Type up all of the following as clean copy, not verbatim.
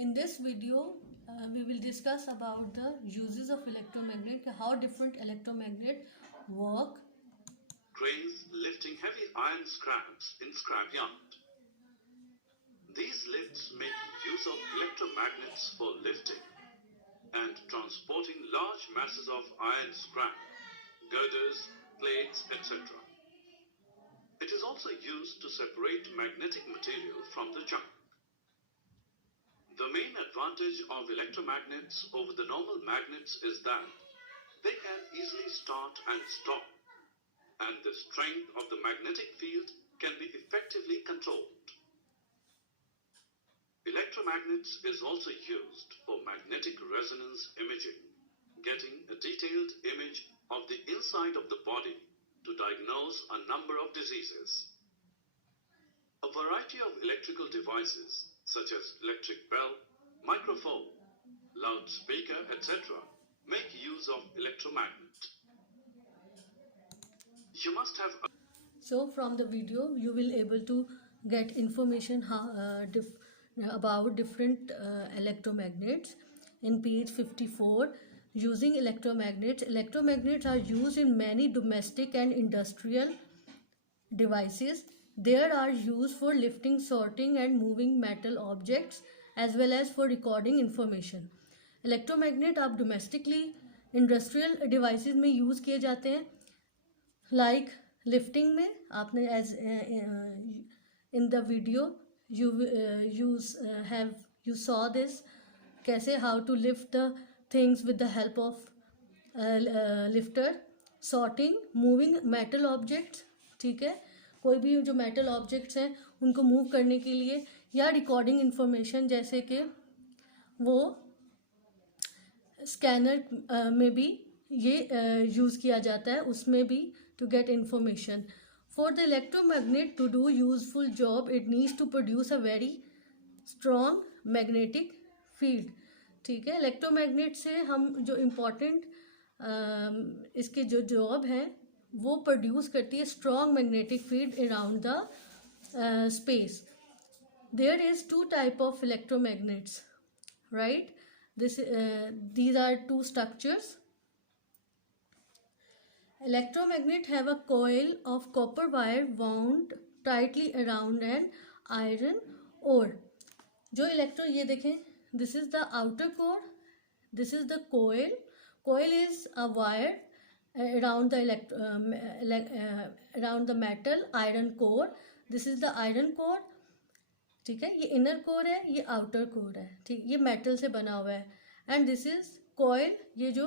In this video, we will discuss about the uses of electromagnet, how different electromagnet work. Cranes lifting heavy iron scraps in scrapyard. These lifts make use of electromagnets for lifting and transporting large masses of iron scrap, girders, plates, etc. It is also used to separate magnetic material from the junk. The main advantage of electromagnets over the normal magnets is that they can easily start and stop, and the strength of the magnetic field can be effectively controlled. Electromagnets is also used for magnetic resonance imaging, getting a detailed image of the inside of the body to diagnose a number of diseases. A variety of electrical devices such as electric bell, microphone, loudspeaker, etc. make use of electromagnet. You must have So from the video you will able to get information about different electromagnets. In page 54, using electromagnets are used in many domestic and industrial devices. They are used for lifting, sorting and moving metal objects as well as for recording information. Electromagnet आप domestically industrial devices में use किए जाते हैं, like lifting में आपने as in the video you saw this, कैसे how to lift the things with the help of lifter, sorting, moving metal objects, ठीक है, कोई भी जो मेटल ऑब्जेक्ट्स हैं उनको मूव करने के लिए, या रिकॉर्डिंग इंफॉर्मेशन जैसे कि वो स्कैनर में भी ये यूज़ किया जाता है, उसमें भी to get information. For the electromagnet to do useful job it needs to produce a very strong magnetic field. ठीक है, इलेक्ट्रोमैग्नेट से हम जो इम्पोर्टेंट इसके जो जॉब हैं वो प्रोड्यूस करती है strong magnetic field around the space. There is two type of electromagnets, right? These are two structures. Electromagnet have a coil of copper wire wound tightly around an iron ore. जो ये देखें, this is the outer core, this is the coil. Coil is a wire around the metal iron core. This is the iron core. ठीक है, ये inner core है, ये outer core है, ठीक, ये मेटल से बना हुआ है. एंड दिस इज कॉइल, ये जो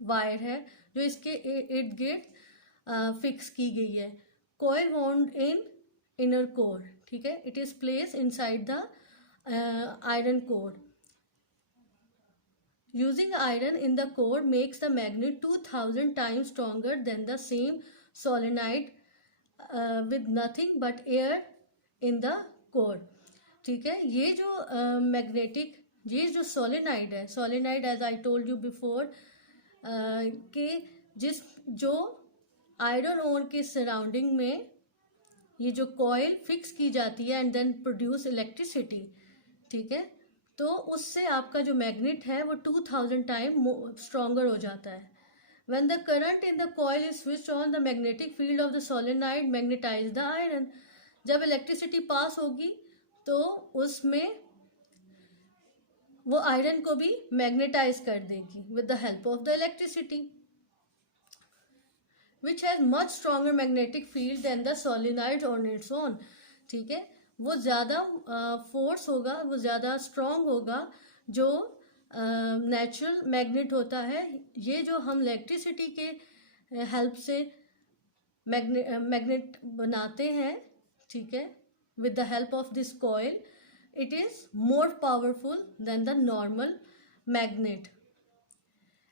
वायर है जो इसके इर्द गिर्द फिक्स की गई है. Coil wound in inner core, ठीक है, it is place inside the iron core. Using iron in the core makes the magnet 2000 times stronger than the same solenoid with nothing but air in the core. ठीक है, ये जो magnetic ये जो solenoid है, solenoid as I told you before कि जो iron ore के सराउंडिंग में ये जो कॉइल फिक्स की जाती है एंड देन प्रोड्यूस इलेक्ट्रिसिटी, ठीक है, तो उससे आपका जो मैग्नेट है वो 2000 टाइम स्ट्रॉन्गर हो जाता है. When the current in the coil is switched on the magnetic field of the solenoid magnetize the iron. जब इलेक्ट्रिसिटी पास होगी तो उसमें वो आयरन को भी मैग्नेटाइज कर देगी with the help of the electricity, which has much stronger magnetic field than the solenoid on its own. ठीक है, वो ज़्यादा फोर्स होगा, वो ज़्यादा स्ट्रॉन्ग होगा जो नेचुरल मैग्नेट होता है. ये जो हम इलेक्ट्रिसिटी के हेल्प से मैग्नेट बनाते हैं, ठीक है, with the help of this coil, it is more powerful than the normal magnet.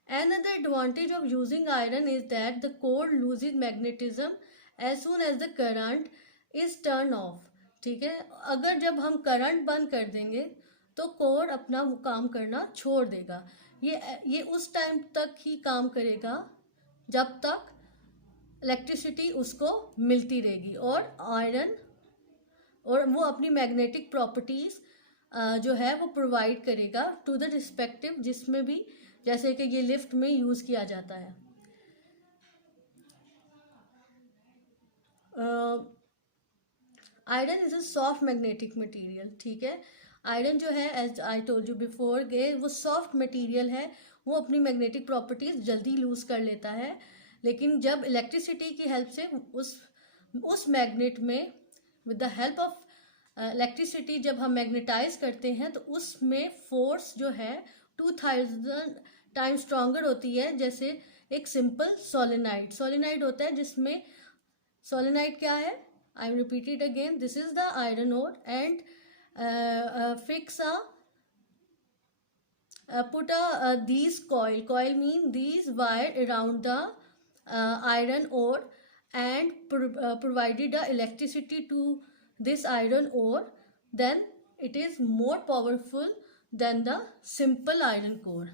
Another advantage of using iron is that the core loses magnetism as soon as the current is turned off. ठीक है, अगर जब हम करंट बंद कर देंगे तो कोर अपना काम करना छोड़ देगा. ये उस टाइम तक ही काम करेगा जब तक इलेक्ट्रिसिटी उसको मिलती रहेगी और आयरन और वो अपनी मैग्नेटिक प्रॉपर्टीज़ जो है वो प्रोवाइड करेगा टू द रिस्पेक्टिव, जिसमें भी जैसे कि ये लिफ्ट में यूज़ किया जाता है. Iron is a soft magnetic material. ठीक है, आयरन जो है as I told you before के वो सॉफ्ट मटेरियल है, वो अपनी मैग्नेटिक प्रॉपर्टीज जल्दी लूज कर लेता है. लेकिन जब इलेक्ट्रिसिटी की हेल्प से उस मैग्नेट में with the help of electricity जब हम मैग्नेटाइज करते हैं तो उसमें फोर्स जो है 2000 टाइम स्ट्रॉन्गर होती है. जैसे एक सिंपल सोलेनाइड होता है, जिसमें सोलेनाइड क्या है, I repeat it again. This is the iron ore, and fix put these coil. Coil mean these wire around the iron ore, and provided the electricity to this iron ore. Then it is more powerful than the simple iron core.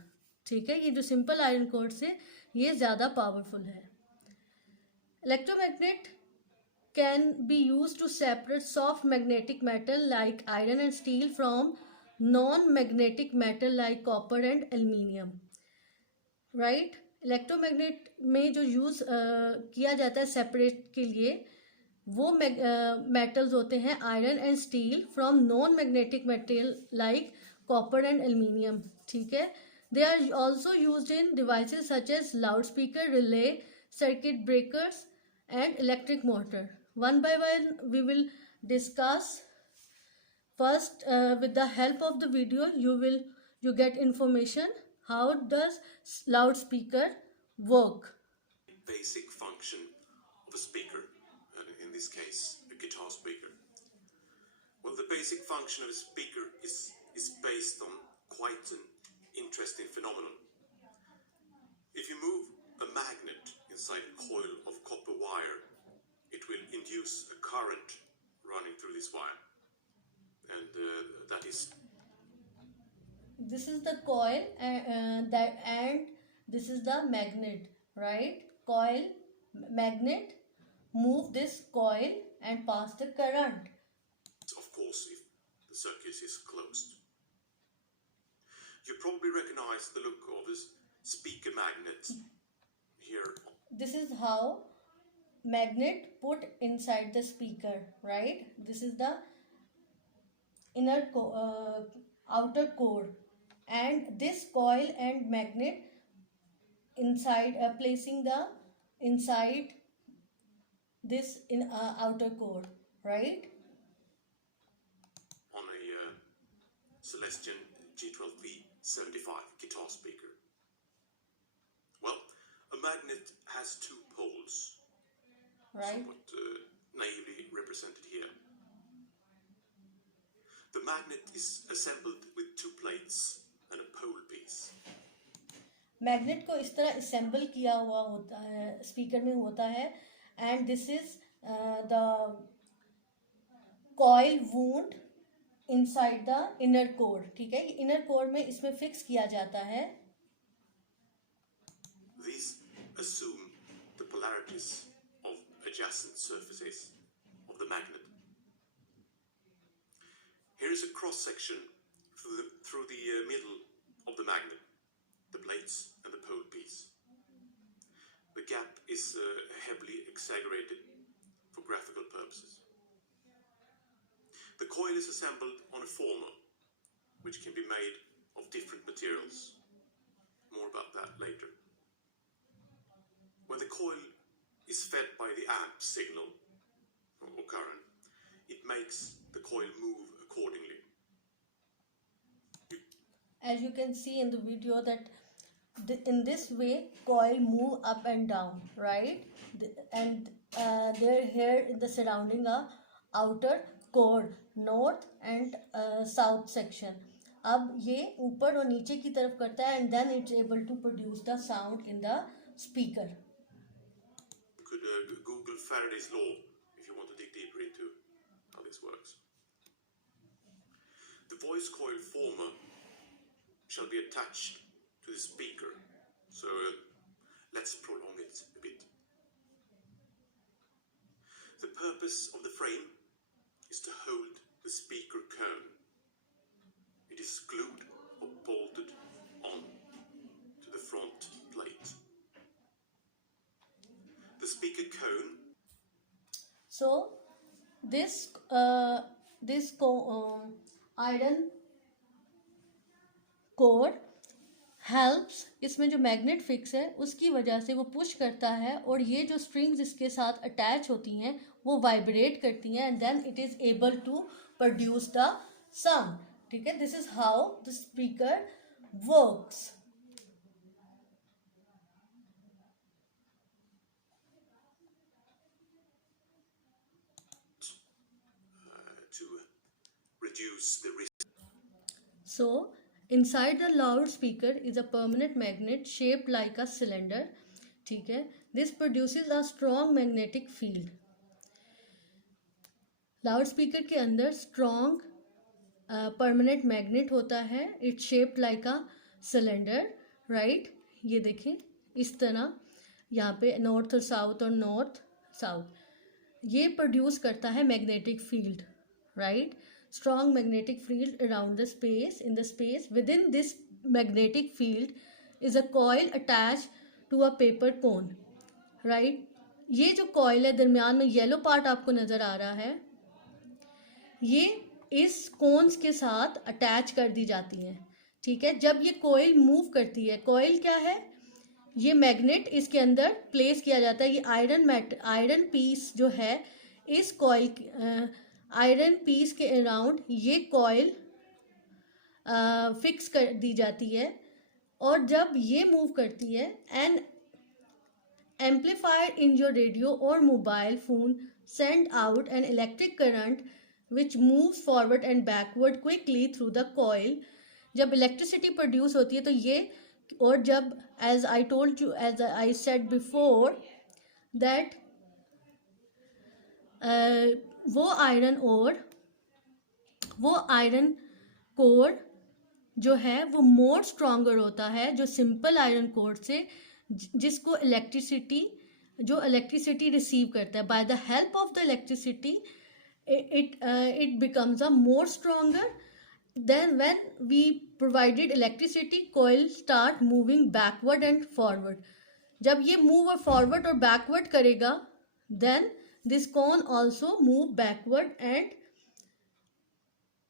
ठीक है, ये जो simple iron core से ये ज़्यादा पावरफुल है. Electromagnet can be used to separate soft magnetic metal like iron and steel from non-magnetic metal like copper and aluminium. Right? Electromagnet में जो यूज़ किया जाता है सेपरेट के लिए वो मेटल्स होते हैं iron and steel from non magnetic material like copper and aluminium. ठीक है, they are also use in devices such as loudspeaker, relay, circuit breakers and electric motor. One by one we will discuss. First, with the help of the video you get information how does loudspeaker work. Basic function of a speaker, and in this case a guitar speaker. Well, the basic function of a speaker is based on quite an interesting phenomenon. If you move a magnet inside a coil of copper wire, it will induce a current running through this wire, and that is. This is the coil, and this is the magnet, right? Coil, magnet, move this coil and pass the current. Of course, if the circuit is closed. You probably recognize the look of this speaker magnet here. This is how magnet put inside the speaker, right? This is the outer core, and this coil and magnet inside placing the inside this in outer core, right? On a Celestion G12V75 guitar speaker. Well, a magnet has two poles, Right. somewhat naively represented here. The magnet is assembled with two plates and a pole piece. Magnet को इस तरह असेंबल किया हुआ होता है, स्पीकर में होता है, and this is the coil wound inside the inner core. ठीक है, इनर कोर में इसमें फिक्स किया जाता है. These assume the polarities of adjacent surfaces of the magnet. Here is a cross section through the middle of the magnet, the plates and the pole piece. The gap is heavily exaggerated for graphical purposes. The coil is assembled on a former, which can be made of different materials. More about that later. When the coil is fed by the amp signal or current, it makes the coil move accordingly. As you can see in the video that in this way coil move up and down, right? And they're here in the surrounding a outer core, north and south section. अब ये ऊपर और नीचे की तरफ करता है, and then it's able to produce the sound in the speaker. You could Google Faraday's law if you want to dig deeper into how this works. The voice coil former shall be attached to the speaker, so let's prolong it a bit. The purpose of the frame is to hold the speaker cone is glued or bolted on to the front plate. The speaker cone. So this iron core helps, इसमें जो magnet fix है उसकी वजह से वो पुश करता है और ये जो स्ट्रिंग्स इसके साथ अटैच होती हैं वो वाइब्रेट करती हैं and then it is able to produce the sound. ठीक है, this is how the speaker works. To reduce the risk. So inside the loudspeaker is a permanent magnet shaped like a cylinder. ठीक है, this produces a strong magnetic field. Loudspeaker के अंदर strong permanent magnet होता है. It's shaped like a cylinder, right. ये देखें इस तरह, यहाँ पे नॉर्थ और साउथ और नॉर्थ साउथ. ये प्रोड्यूस करता है magnetic field, right. Strong magnetic field around the space. In the space within this magnetic field is a coil attached to a paper cone, right. ये जो coil है दरमियान में येलो पार्ट आपको नज़र आ रहा है, ये इस कोन्स के साथ अटैच कर दी जाती हैं. ठीक है, जब ये कोयल मूव करती है, कोयल क्या है, ये मैग्नेट इसके अंदर प्लेस किया जाता है. ये आयरन पीस जो है इस कोयल आयरन पीस के अराउंड ये कॉइल फिक्स कर दी जाती है और जब ये मूव करती है and amplifier in your radio और mobile phone send out an electric current which moves forward and backward quickly through the coil. जब इलेक्ट्रिसिटी प्रोड्यूस होती है तो ये, और जब as I told you, as I said before that वो iron core जो है वो मोर स्ट्रॉन्गर होता है जो सिंपल आयरन कोर से, जिसको इलेक्ट्रिसिटी रिसीव करता है. By the help of the electricity it becomes a more stronger. Then when we provided electricity, coil start moving backward and forward. जब ये मूव और फॉरवर्ड और बैकवर्ड करेगा, then this cone also move backward and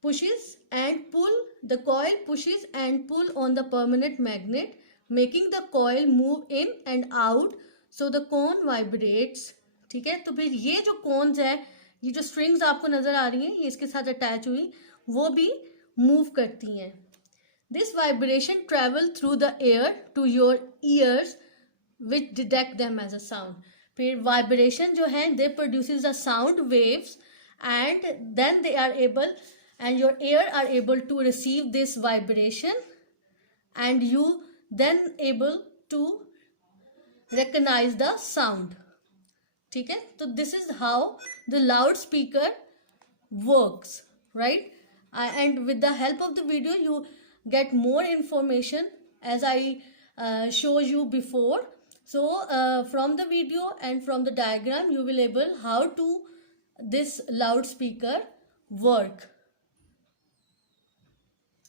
pushes and pull. The coil pushes and pull on the permanent magnet, making the coil move in and out, so the cone vibrates. ठीक है, तो फिर ये जो कोन्स है, ये जो स्ट्रिंग्स आपको नजर आ रही हैं, ये इसके साथ अटैच हुई, वो भी मूव करती हैं. This vibration travel through the air to your ears which detect them as a sound. फिर वाइब्रेशन जो है they produces the sound waves and then they are able and your air are able to receive this vibration and you then able to recognize the sound. ठीक है, तो this is how the loudspeaker works, right? And with the help of the video you get more information as I showed you before. So from the video and from the diagram you will able how to this loudspeaker work.